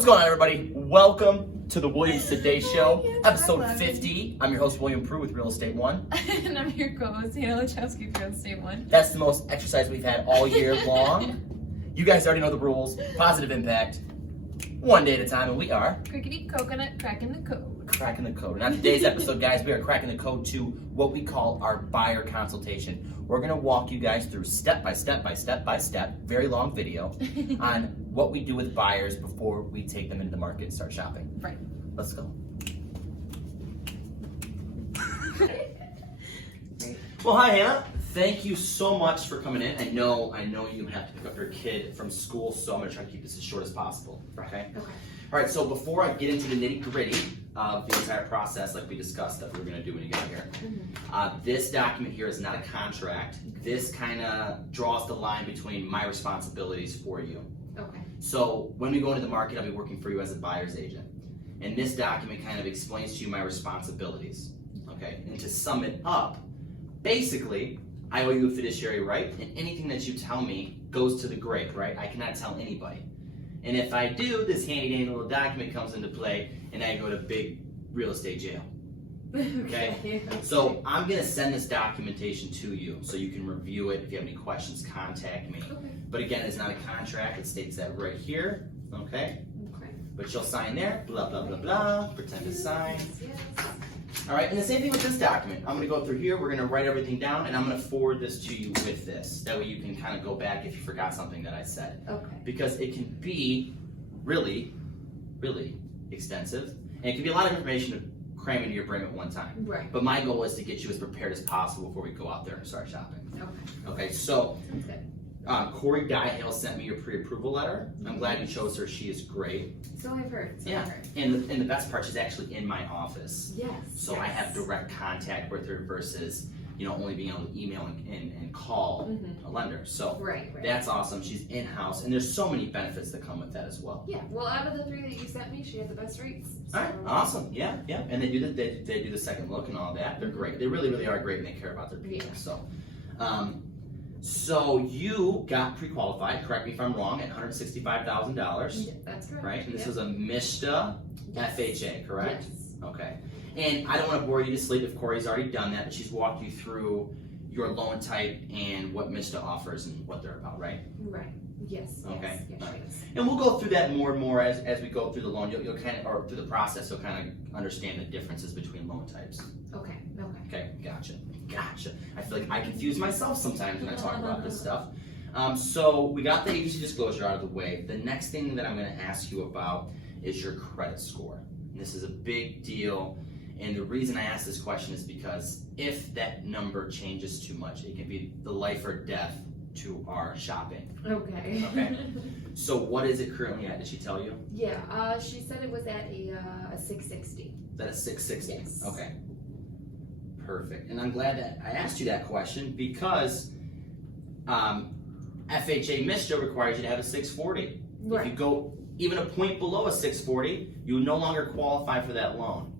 What's going on, everybody? Welcome to the webiste Show, episode 50. I'm your host, William Prue with Real Estate One. And I'm your co-host, Hannah Lachowski with Real Estate One. That's the most exercise we've had all year long. You guys already know the rules. Positive impact, one day at a time, and we are Crickety coconut cracking the code. cracking the code. And on today's episode, guys, we are cracking the code to what we call our buyer consultation. We're going to walk you guys through step by step, very long video, on what we do with buyers before we take them into the market and start shopping. Right. Let's go. Well, hi, Hannah. Thank you so much for coming in. I know you have to pick up your kid from school, so I'm going to try to keep this as short as possible. Okay? Okay. All right, so before I get into the nitty-gritty of the entire process, like we discussed that we're going to do when you get here, this document here is not a contract. This kind of draws the line between my responsibilities for you. Okay. So when we go into the market, I'll be working for you as a buyer's agent. And this document kind of explains to you my responsibilities. Okay? And to sum it up, basically, I owe you a fiduciary right, and anything that you tell me goes to the grave, right? I cannot tell anybody. And if I do, this handy-dandy little document comes into play, and I go to big real estate jail. Okay? So I'm going to send this documentation to you so you can review it. If you have any questions, contact me. Okay. But again, it's not a contract. It states that right here. Okay? Okay. But you'll sign there, blah, blah, blah, blah, pretend to sign. Yes. All right, and the same thing with this document. I'm going to go through here, we're going to write everything down, and I'm going to forward this to you with this. That way you can kind of go back if you forgot something that I said. Okay. Because it can be really, really extensive, and it can be a lot of information to cram into your brain at one time. Right. But my goal is to get you as prepared as possible before we go out there and start shopping. Okay. Okay, so Sounds good. Corey Dyhale sent me your pre-approval letter. I'm glad you chose her. She is great. So I've heard. Yeah, and the best part, she's actually in my office. Yes. So I have direct contact with her versus, only being able to email and call a lender. So Right. that's awesome. She's in-house, and there's so many benefits that come with that as well. Yeah. Well, out of the three that you sent me, she had the best rates. So. All right, awesome. Yeah. And they do the second look and all that. They're great. They really, really are great, and they care about their people. Yeah. So you got pre-qualified, correct me if I'm wrong, at $165,000. Yeah, that's correct. Right? And this Yep. was a MISTA FHA, correct? Yes. Okay. And I don't want to bore you to sleep if Corey's already done that, but she's walked you through your loan type and what MISTA offers and what they're about, right? Right. Yes. Okay. Yes, All right. yes. And we'll go through that more and more as we go through the loan. You'll kind of, or through the process, you'll kind of understand the differences between loan types. Okay. Okay, gotcha. I feel like I confuse myself sometimes when I talk about this stuff. So we got the agency disclosure out of the way. The next thing that I'm going to ask you about is your credit score. And this is a big deal. And the reason I ask this question is because if that number changes too much, it can be the life or death to our shopping. Okay. Okay. So what is it currently at? Did she tell you? Yeah. She said it was at a 660. Is that a 660? Yes. Okay. Perfect. And I'm glad that I asked you that question because FHA MISTA requires you to have a 640. Right. If you go even a point below a 640, you no longer qualify for that loan.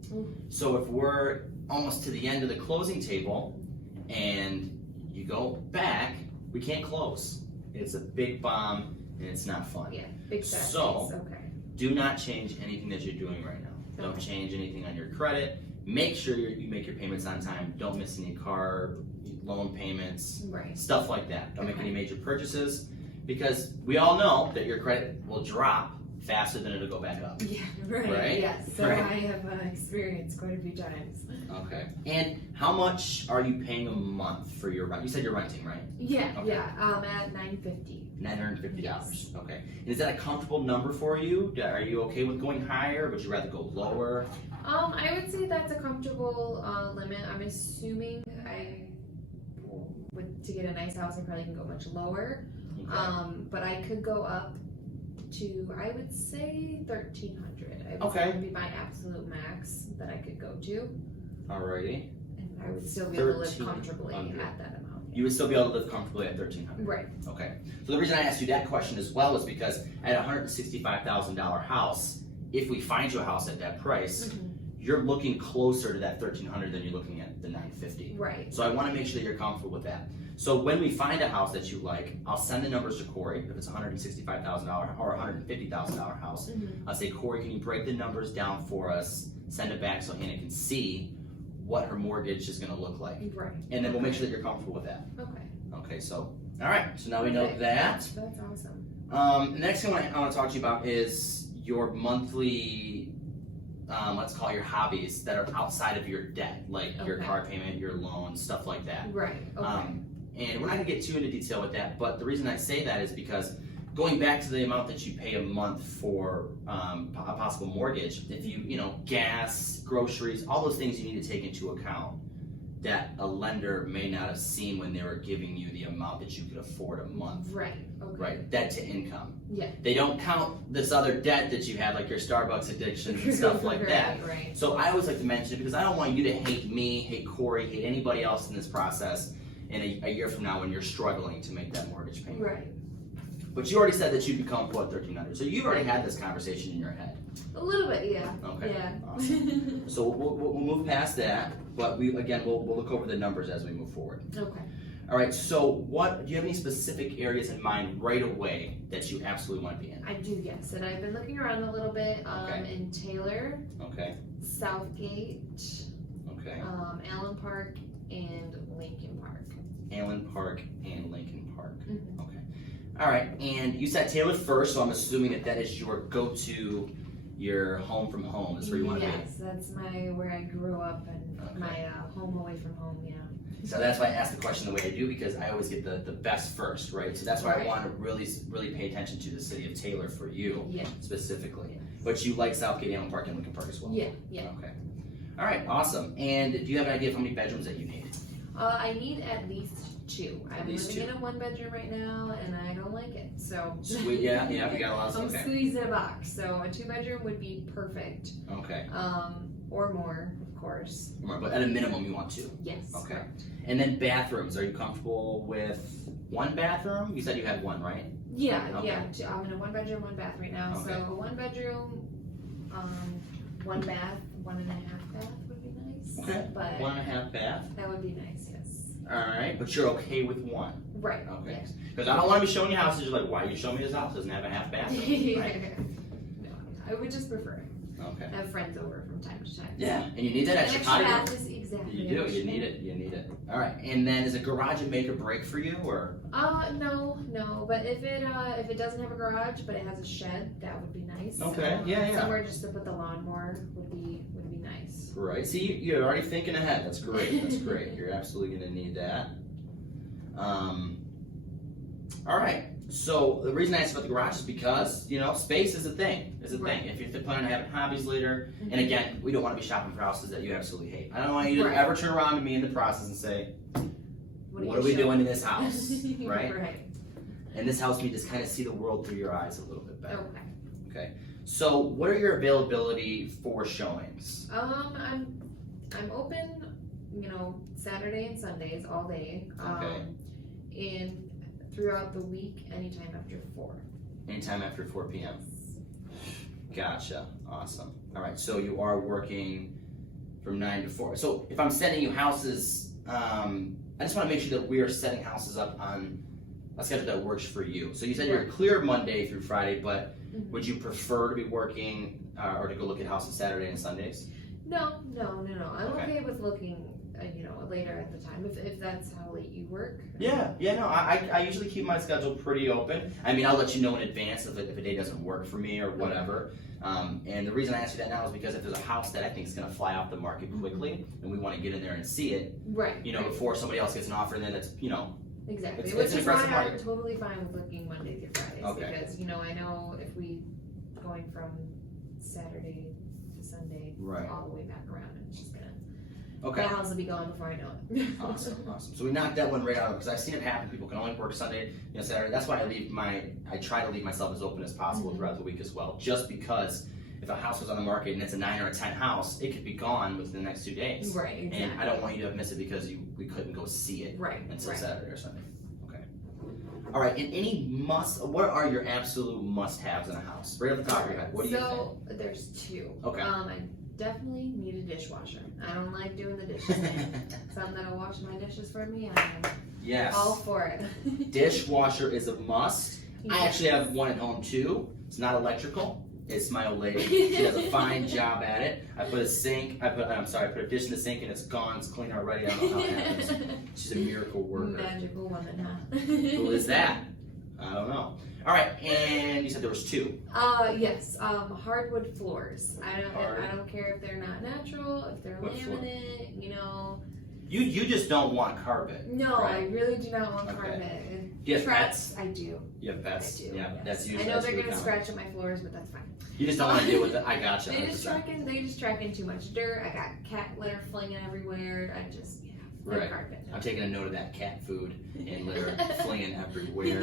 So if we're almost to the end of the closing table and you go back, we can't close. It's a big bomb and it's not fun. Yeah, big fat So, face. Okay. Do not change anything that you're doing right now. Don't change anything on your credit. Make sure you make your payments on time. Don't miss any car loan payments, Right. stuff like that. Don't make any major purchases because we all know that your credit will drop faster than it'll go back up. Yeah, right. Right? Yes. So Right. I have experienced quite a few times. Okay. And how much are you paying a month for your rent? You said you're renting, right? Yeah, Okay. yeah. At $950. $950. Yes. Okay. And is that a comfortable number for you? Are you okay with going higher? Would you rather go lower? I would say that's a comfortable limit. I'm assuming to get a nice house, I probably can go much lower. Okay. But I could go up to, I would say, $1,300. I would Okay. say that would be my absolute max that I could go to, Alrighty. and I would still be able to live 1,300. comfortably at that amount. You would still be able to live comfortably at $1,300. Right. Okay. So the reason I asked you that question as well is because at a $165,000 house, if we find you a house at that price, you're looking closer to that 1,300 than you're looking at the 950. Right. So I want to make sure that you're comfortable with that. So when we find a house that you like, I'll send the numbers to Corey. If it's a $165,000 or $150,000 house, Mm-hmm. I'll say, Corey, can you break the numbers down for us? Send it back so Hannah can see what her mortgage is going to look like. Right. And then we'll make sure that you're comfortable with that. Okay. Okay, so, all right. So now we know that. That's awesome. The next thing I want to talk to you about is your monthly, let's call it your hobbies that are outside of your debt, like your Okay. car payment, your loan, stuff like that. Right. Okay. And we're not gonna get too into detail with that, but the reason I say that is because going back to the amount that you pay a month for a possible mortgage, if gas, groceries, all those things you need to take into account that a lender may not have seen when they were giving you the amount that you could afford a month. Right. Okay. Right, debt to income. Yeah. They don't count this other debt that you have, like your Starbucks addiction and stuff like that. Right. So I always like to mention it because I don't want you to hate me, hate Corey, hate anybody else in this process in a year from now when you're struggling to make that mortgage payment. Right. But you already said that you'd become what, 1,300. So you've already had this conversation in your head. A little bit, yeah. Okay. Yeah. Awesome. So we'll move past that, but we'll look over the numbers as we move forward. Okay. All right. So do you have any specific areas in mind right away that you absolutely want to be in? I do, yes. And I've been looking around a little bit Okay. in Taylor, Okay. Southgate, Okay. Allen Park, and Lincoln Park. Allen Park and Lincoln Park. Mhm. Okay. All right. And you said Taylor first, so I'm assuming that is your go-to, your home from home. That's where you want to Yes, that's where I grew up and Okay. my home away from home, yeah. be. So that's why I ask the question the way I do, because I always get the best first, right? So that's why I Right. want to really pay attention to the city of Taylor for you Yeah. specifically. But you like Southgate, Allen Park, and Lincoln Park as well. Yeah, yeah. Okay. All right. Awesome. And do you have an idea of how many bedrooms that you need? I need at least 2. I'm least living 2. in a 1-bedroom right now, and I don't like it. So Sweet. Yeah. We got a lot of I'm okay. squeezed in a box. So a 2-bedroom would be perfect, Okay. or more, of course. But at a minimum, you want 2. Yes. Okay. Correct. And then bathrooms. Are you comfortable with 1 bathroom? You said you had 1, right? Yeah, Okay. yeah. I'm in a 1-bedroom, 1 bath right now. Okay. So a 1-bedroom, 1 bath, 1.5 bath would be nice. Okay. But 1.5 bath. that would be nice. Yes. All right. But you're okay with 1. Right. Okay. Yes. Because I don't want to be showing you houses. You're like, why are you showing me this house? It doesn't have a half bathroom. Right? No, I would just prefer it. Okay. I have friends over from time to time. Yeah. And you need that An extra extra patio. bath is exactly. You do. You need it. You need it. All right. And then is a garage a make or break for you, or? No. But if it doesn't have a garage, but it has a shed, that would be nice. Okay, yeah. Somewhere just to put the lawnmower would be nice. Right. See, you're already thinking ahead. That's great. That's great. You're absolutely going to need that. All right. So the reason I asked about the garage is because space is a thing. Is a Right. thing. If you're planning on having hobbies later, and again, we don't want to be shopping for houses that you absolutely hate. I don't want you to Right. ever turn around to me in the process and say, "What you are we showing? doing in this house?" Right. Right. And this helps me just kind of see the world through your eyes a little bit better. Okay. Okay. So what are your availability for showings? I'm open, Saturday and Sundays all day. Okay. And throughout the week, anytime after 4. Anytime after 4 p.m. Gotcha. Awesome. All right. So you are working from 9 to 4. So if I'm sending you houses, I just want to make sure that we are setting houses up on a schedule that works for you. So you said you're clear Monday through Friday, but Mhm. would you prefer to be working or to go look at houses Saturday and Sundays? No. I'm Okay. okay with looking, later at the time if that's how late you work. Yeah. No, I usually keep my schedule pretty open. I mean, I'll let you know in advance if a day doesn't work for me or whatever. And the reason I ask you that now is because if there's a house that I think is going to fly off the market quickly, and we want to get in there and see it, Right. before somebody else gets an offer, and then it's, Exactly. It's Which an is why aggressive I'm market. totally fine with looking Monday through Fridays Okay. because I know if we going from Saturday to Sunday Right. all the way back around, it's just gonna Okay. the house will be gone before I know it. Awesome. So we knocked that one right out because I've seen it happen. People can only work Sunday, Saturday. That's why I try to leave myself as open as possible Mhm. throughout the week as well. Just because if a house was on the market and it's a 9 or a 10 house, it could be gone within the next 2 days. Right. Exactly. And I don't want you to miss it because we couldn't go see it Right. until Right. Saturday or Sunday. Okay. All right. And what are your absolute must-haves in a house? Right off the top of your head, what do you think? So there's 2. Okay. definitely need a dishwasher. I don't like doing the dishes. Someone that'll wash my dishes for me, I'm Yes. all for it. Dishwasher is a must. I Yeah. actually have one at home too. It's not electrical. It's my old lady. She does a fine job at it. I put a dish in the sink and it's gone. It's clean already. I don't know how it happens. She's a miracle worker. Magical woman, huh? Who is that? I don't know. All right, and you said there was 2. Yes, hardwood floors. I don't care if they're not natural, if they're What floor? laminate, you know. You just don't want carpet. No, right? I really do not want Okay. carpet. Do you have Traps, pets? I do. You have pets? I do. Yeah, yes. that's usually. I know that's they're really gonna common. scratch at my floors, but that's fine. You just don't want to deal with it. I gotcha. They just 100%. track in too much dirt. I got cat litter flinging everywhere. I just no Right. carpet. I'm taking a note of that cat food and litter flinging everywhere.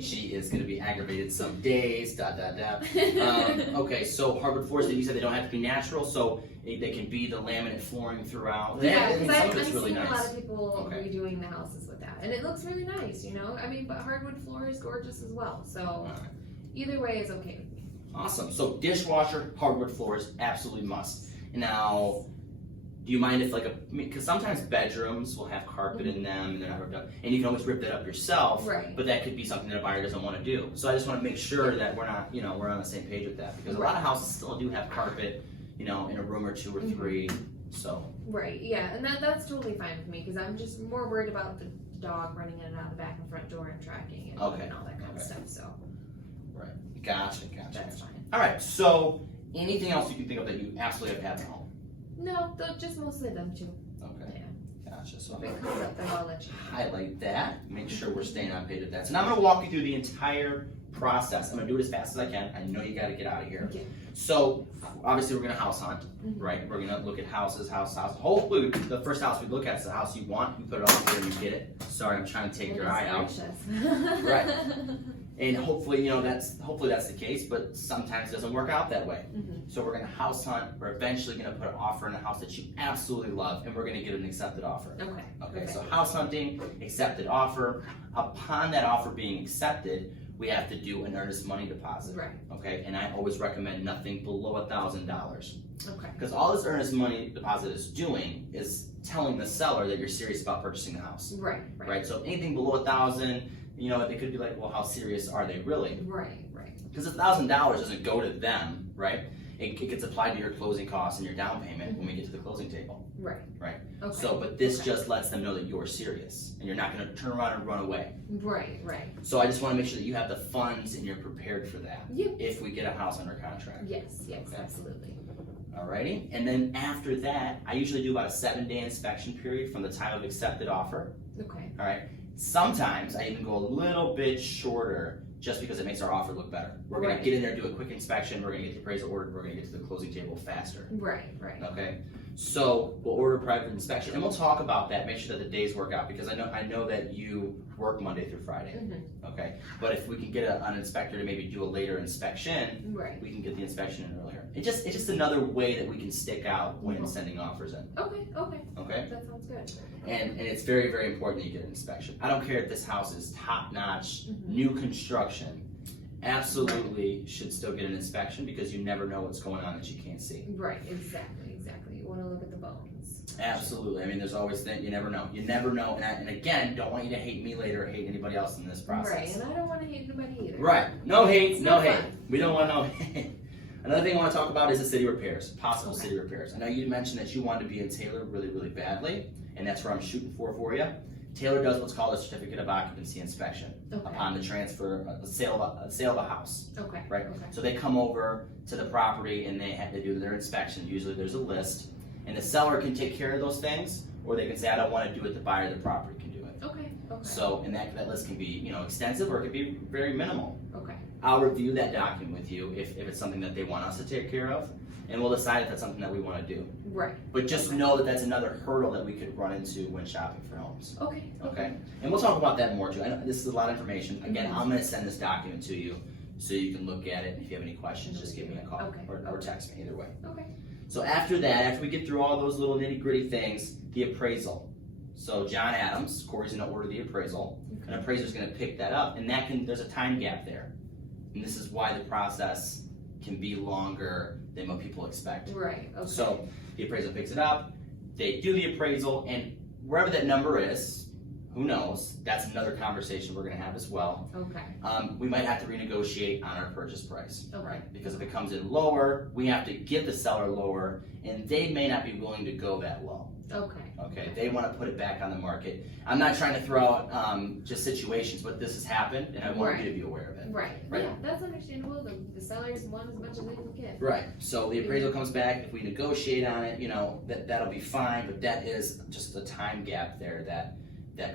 She is going to be aggravated some days. Okay, so hardwood floors. You said they don't have to be natural, so they can be the laminate flooring throughout. Yeah, and because some I've of it's seen really a lot nice. of people Okay. redoing the houses with that, and it looks really nice, you know. I mean, but hardwood floor is gorgeous as well. So Alright. either way is okay with me. Awesome. So dishwasher, hardwood floors, absolutely must. Now, do you mind if because sometimes bedrooms will have carpet in them and they're not ripped up, and you can always rip that up yourself. Right. But that could be something that a buyer doesn't want to do. So I just want to make sure that we're not, we're on the same page with that, because a lot of houses still do have carpet, in a room or 2 or 3. So. Right. Yeah, and that's totally fine with me because I'm just more worried about the dog running in and out the back and front door and tracking and, Okay. and all that kind of Okay. stuff. So Right. Gotcha. that's fine. All right. So anything else you can think of that you absolutely have to have at home? No, just mostly them two. Okay. Yeah. Gotcha. So If it comes up, then I'll let you know. highlight that, make sure we're staying on page with that. So now I'm going to walk you through the entire process. I'm going to do it as fast as I can. I know you got to get out of here. Okay. So obviously we're going to house hunt, Mhm. right? We're going to look at houses. Hopefully the first house we look at is the house you want. You put it on there and you get it. Sorry, I'm trying to take your eye out. Right. And hopefully, that's the case, but sometimes it doesn't work out that way. Mhm. So we're going to house hunt. We're eventually going to put an offer in a house that you absolutely love, and we're going to get an accepted offer. Okay. Okay, so house hunting, accepted offer. Upon that offer being accepted, we have to do an earnest money deposit. Right. Okay, and I always recommend nothing below $1,000. Okay. Because all this earnest money deposit is doing is telling the seller that you're serious about purchasing the house. Right. Right, so anything below 1,000, they could be like, well, how serious are they really? Right. Because $1,000 doesn't go to them, right? It gets applied to your closing costs and your down payment when we get to the closing table. Right. Right. Okay. So, but this Okay. just lets them know that you're serious and you're not going to turn around and run away. Right. So I just want to make sure that you have the funds and you're prepared for that Yep. if we get a house under contract. Yes. Okay. Absolutely. Alrighty. And then after that, I usually do about a 7-day inspection period from the time of accepted offer. Okay. All right. Sometimes I even go a little bit shorter just because it makes our offer look better. We're going Right. to get in there, do a quick inspection. We're going to get the appraisal ordered. We're going to get to the closing table faster. Right. Okay, so we'll order a private inspection, and we'll talk about that. Make sure that the days work out, because I know that you work Monday through Friday. Mhm. Okay, but if we can get an inspector to maybe do a later inspection, Right. we can get the inspection in earlier. It's just another way that we can stick out when sending offers in. Okay. Okay, That sounds good. and it's very, very important that you get an inspection. I don't care if this house is top notch, Mhm. new construction. Absolutely should still get an inspection, because you never know what's going on that you can't see. Right. Exactly. You want to look at the bones. Absolutely. I mean, there's always things, you never know. And again, don't want you to hate me later or hate anybody else in this process. Right. And I don't want to hate anybody either. Right. No hate, It's no not hate. fun. We don't want no hate. Another thing I want to talk about is the city repairs, possible Okay. city repairs. I know you mentioned that you wanted to be in Taylor really, really badly, and that's where I'm shooting for you. Taylor does what's called a certificate of occupancy inspection Okay. upon the transfer, a sale of a house. Okay. Right. Okay. So they come over to the property and they have to do their inspection. Usually there's a list, and the seller can take care of those things, or they can say, I don't want to do it, the buyer of the property can do it. Okay. So, and that list can be, extensive, or it could be very minimal. Okay. I'll review that document with you if it's something that they want us to take care of, and we'll decide if that's something that we want to do. Right. But just know that that's another hurdle that we could run into when shopping for homes. Okay. Okay? And we'll talk about that more too. I know this is a lot of information. Again, Mhm. I'm going to send this document to you so you can look at it. If you have any questions, just give me a call Okay. or text me, either way. Okay. So after that, after we get through all those little nitty gritty things, the appraisal. So John Adams, Corey's going to order the appraisal. An appraiser's going to pick that up, and there's a time gap there. And this is why the process can be longer than what people expect. Right, okay. So the appraisal picks it up, they do the appraisal, and wherever that number is, who knows, that's another conversation we're gonna have as well. Okay. We might have to renegotiate on our purchase price, Okay. right? Because if it comes in lower, we have to give the seller lower, and they may not be willing to go that low. Okay. Okay, they want to put it back on the market. I'm not trying to throw out just situations, but this has happened, and I want you to be aware of it. Right. Right. Yeah, that's understandable. The sellers want as much as they can get. Right. So the appraisal comes back. If we negotiate on it, that'll be fine. But that is just a time gap there that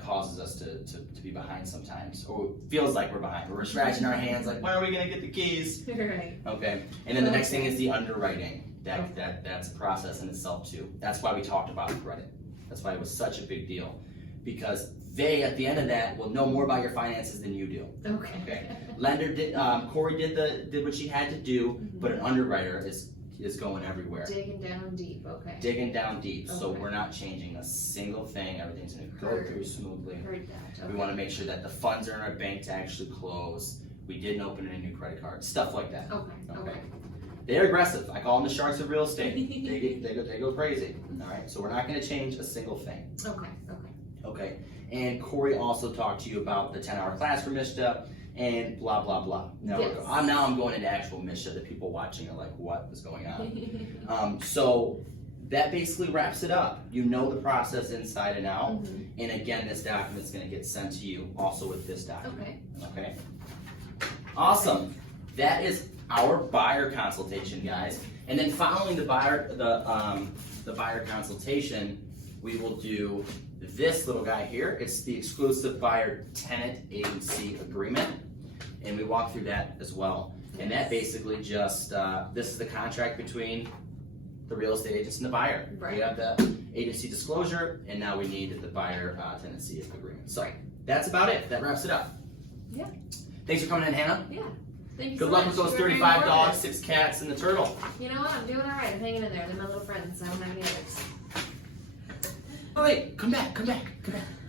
causes us to be behind sometimes, or feels like we're behind. We're scratching our hands, like, when are we gonna get the keys? Right. Okay. And then the next thing is the underwriting. That's a process in itself too. That's why we talked about credit. That's why it was such a big deal, because they, at the end of that, will know more about your finances than you do. Okay. Lender did, Corey did what she had to do, but an underwriter is going everywhere. Digging down deep, okay. Digging down deep, so Okay. we're not changing a single thing. Everything's gonna go through smoothly. Heard that. Okay. We wanna make sure that the funds are in our bank to actually close. We didn't open any new credit cards, stuff like that. Okay. They're aggressive. I call them the sharks of real estate. They go crazy. All right, so we're not going to change a single thing. Okay. And Corey also talked to you about the 10-hour class for Mishta and blah blah blah. Now I'm going into actual Mishta. The people watching are like, what is going on? So that basically wraps it up. You know the process inside and out. And again, this document's going to get sent to you also with this document. Okay. Awesome. That is our buyer consultation, guys. And then following the buyer consultation, we will do this little guy here. It's the exclusive buyer tenant agency agreement, and we walk through that as well. And that basically just this is the contract between the real estate agents and the buyer. Right. We have the agency disclosure, and now we need the buyer tenancy agreement. So that's about it. That wraps it up. Yeah. Thanks for coming in, Hannah. Yeah. Thank you Good so luck much. with those You were very 35 dogs, informative. 6 cats, and the turtle. You know what? I'm doing all right. I'm hanging in there. They're my little friends. I don't have any others. Oh wait, come back.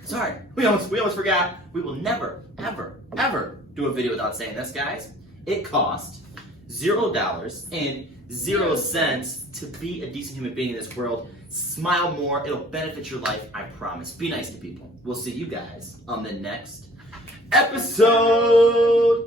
Sorry, we almost forgot. We will never, ever do a video without saying this, guys. It cost $0 and 0 cents to be a decent human being in this world. Smile more. It'll benefit your life. I promise. Be nice to people. We'll see you guys on the next episode.